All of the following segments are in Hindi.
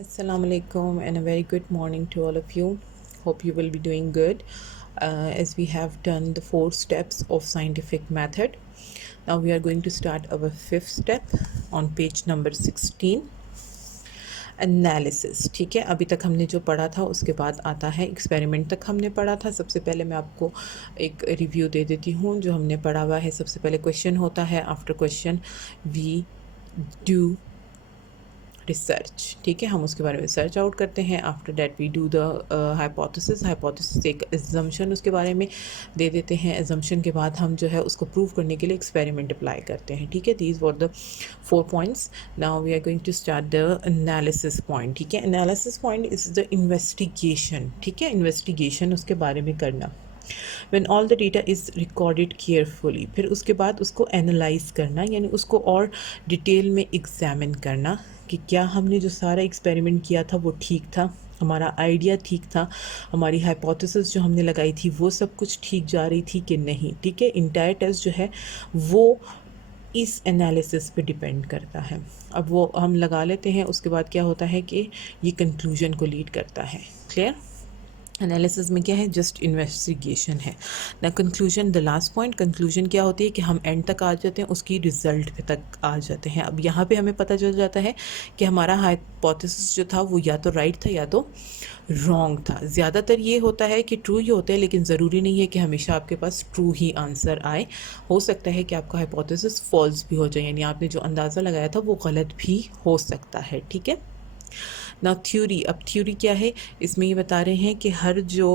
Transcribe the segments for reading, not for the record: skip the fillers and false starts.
Assalamu alaikum and a very good morning to all of you. Hope you will be doing good as we have done the 4 steps of scientific method. Now we are going to start our 5th step on page number 16. Analysis. ठीक है, अभी तक हमने जो पढ़ा था उसके बाद आता है एक्सपेरिमेंट तक हमने पढ़ा था। सबसे पहले मैं आपको एक रिव्यू दे देती हूँ जो हमने पढ़ा हुआ है। सबसे पहले क्वेश्चन होता है, after question we do research. ठीक है, हम उसके बारे में सर्च आउट करते हैं। After that we do the hypothesis. Hypothesis एक एजम्पशन उसके बारे में दे देते हैं। एजम्पशन के बाद हम जो है उसको प्रूव करने के लिए एक्सपेरिमेंट अप्लाई करते हैं। ठीक है, these were the 4 points. Now we are going to start the analysis point. ठीक है, analysis point is the investigation. ठीक है, इन्वेस्टिगेशन उसके बारे में करना। when all the data is recorded carefully, फिर उसके बाद उसको एनालाइज करना, यानी उसको और डिटेल में एग्जामिन करना कि क्या हमने जो सारा एक्सपेरिमेंट किया था वो ठीक था, हमारा आइडिया ठीक था, हमारी हाइपोथेसिस जो हमने लगाई थी वो सब कुछ ठीक जा रही थी कि नहीं। ठीक है, इंटायर टेस्ट जो है वो इस एनालिसिस पे डिपेंड करता है। अब वो हम लगा लेते हैं, उसके बाद क्या होता है कि ये कंक्लूजन को लीड करता है। क्लियर? एनालिसिस में क्या है, जस्ट इन्वेस्टिगेशन है। The conclusion, the last point, conclusion क्या होती है कि हम एंड तक आ जाते हैं, उसकी रिजल्ट पे तक आ जाते हैं। अब यहाँ पे हमें पता चल जाता है कि हमारा हाइपोथेसिस जो था वो या तो राइट था या तो रॉन्ग था। ज़्यादातर ये होता है कि ट्रू ही होते हैं, लेकिन ज़रूरी नहीं है कि हमेशा आपके पास ट्रू ही आंसर आए। हो सकता है कि आपका हाइपोथेसिस फॉल्स भी हो जाए, यानी आपने जो अंदाज़ा लगाया था वो गलत भी हो सकता है। ठीक है ना। थ्योरी, अब थ्योरी क्या है, इसमें ये बता रहे हैं कि हर जो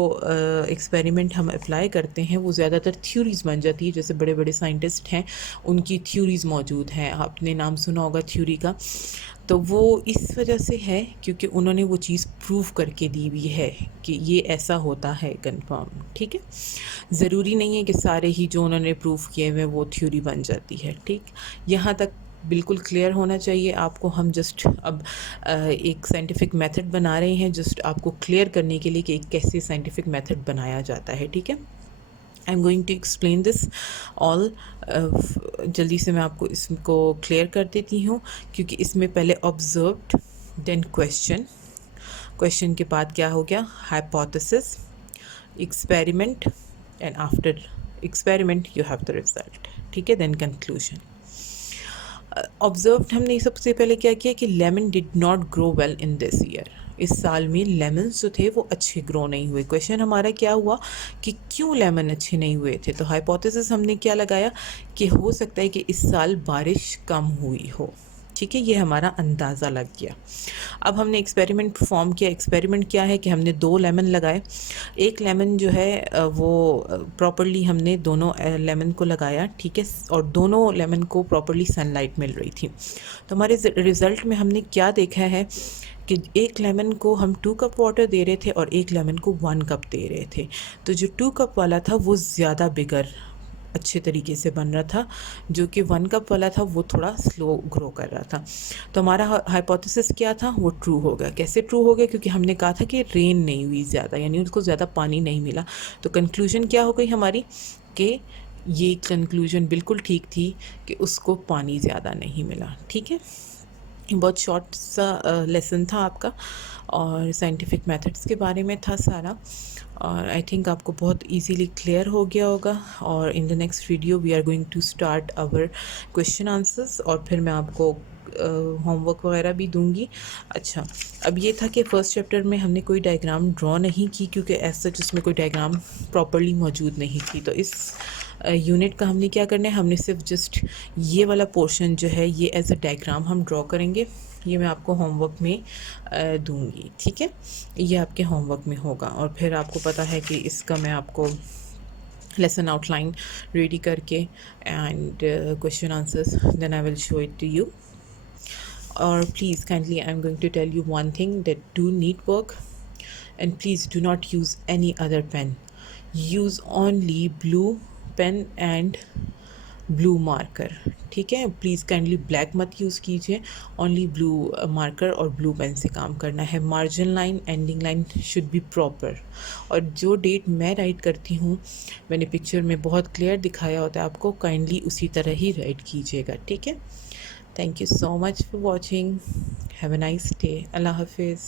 एक्सपेरिमेंट हम अप्लाई करते हैं वो ज़्यादातर थ्योरीज बन जाती है। जैसे बड़े बड़े साइंटिस्ट हैं उनकी थ्योरीज मौजूद हैं, आपने नाम सुना होगा थ्योरी का। तो वो इस वजह से है क्योंकि उन्होंने वो चीज़ प्रूव करके दी हुई है कि ये ऐसा होता है कंफर्म। ठीक है, ज़रूरी नहीं है कि सारे ही जो उन्होंने प्रूव किए हुए वो थ्योरी बन जाती है। ठीक, यहाँ तक बिल्कुल क्लियर होना चाहिए आपको। हम जस्ट अब एक साइंटिफिक मेथड बना रहे हैं, जस्ट आपको क्लियर करने के लिए कि कैसे साइंटिफिक मेथड बनाया जाता है। ठीक है, I am going to explain this all. जल्दी से मैं आपको इसको क्लियर कर देती हूँ, क्योंकि इसमें पहले ऑब्जर्व्ड, देन क्वेश्चन, क्वेश्चन के बाद क्या हो गया, hypothesis, experiment, and after experiment you have the result. ठीक है, देन कंक्लूजन। ऑब्जर्व्ड हमने सबसे पहले क्या किया कि lemon did not grow well in this year. इस साल में लेमन्स जो थे वो अच्छे ग्रो नहीं हुए। क्वेश्चन हमारा क्या हुआ कि क्यों लेमन अच्छे नहीं हुए थे। तो हाइपोथेसिस हमने क्या लगाया कि हो सकता है कि इस साल बारिश कम हुई हो। ठीक है, ये हमारा अंदाज़ा लग गया। अब हमने एक्सपेरिमेंट परफॉर्म किया। एक्सपेरिमेंट क्या है कि हमने 2 लेमन लगाए। एक लेमन जो है वो प्रॉपरली हमने दोनों लेमन को लगाया। ठीक है, और दोनों लेमन को प्रॉपरली सनलाइट मिल रही थी। तो हमारे रिज़ल्ट में हमने क्या देखा है कि एक लेमन को हम 2 कप वाटर दे रहे थे और एक लेमन को 1 कप दे रहे थे। तो जो 2 कप वाला था वो ज़्यादा बिगर अच्छे तरीके से बन रहा था, जो कि 1 कप वाला था वो थोड़ा स्लो ग्रो कर रहा था। तो हमारा हाइपोथेसिस क्या था, वो ट्रू हो गया। कैसे ट्रू हो गया, क्योंकि हमने कहा था कि रेन नहीं हुई ज़्यादा, यानी उसको ज़्यादा पानी नहीं मिला। तो कंक्लूजन क्या हो गई हमारी कि ये कंक्लूजन बिल्कुल ठीक थी कि उसको पानी ज़्यादा नहीं मिला। ठीक है, बहुत शॉर्ट सा लेसन था आपका और साइंटिफिक मेथड्स के बारे में था सारा, और आई थिंक आपको बहुत इजीली क्लियर हो गया होगा। और in the next video we are going to start our question answers, और फिर मैं आपको होमवर्क वगैरह भी दूंगी। अच्छा, अब ये था कि फ़र्स्ट चैप्टर में हमने कोई डायग्राम ड्रॉ नहीं की, क्योंकि ऐसा जिसमें कोई डायग्राम प्रॉपरली मौजूद नहीं थी। तो इस यूनिट का हमने क्या करना है, हमने सिर्फ जस्ट ये वाला पोर्शन जो है ये एज अ डायग्राम हम ड्रॉ करेंगे। ये मैं आपको होमवर्क में दूंगी। ठीक है, ये आपके होमवर्क में होगा। और फिर आपको पता है कि इसका मैं आपको लेसन आउटलाइन रेडी करके and question answers then I will show it to you. और please kindly I am going to tell you one thing, that do need work and please do not use any other pen. Use only blue pen and blue marker. ठीक है, प्लीज़ काइंडली ब्लैक मत यूज़ कीजिए, ओनली ब्लू मार्कर और ब्लू पेन से काम करना है। Margin line, ending line should be proper. और जो डेट मैं राइट करती हूँ, मैंने पिक्चर में बहुत क्लियर दिखाया होता है आपको, काइंडली उसी तरह ही राइट कीजिएगा। ठीक है, thank you so much for watching. Have a nice day. अल्लाह हाफिज़।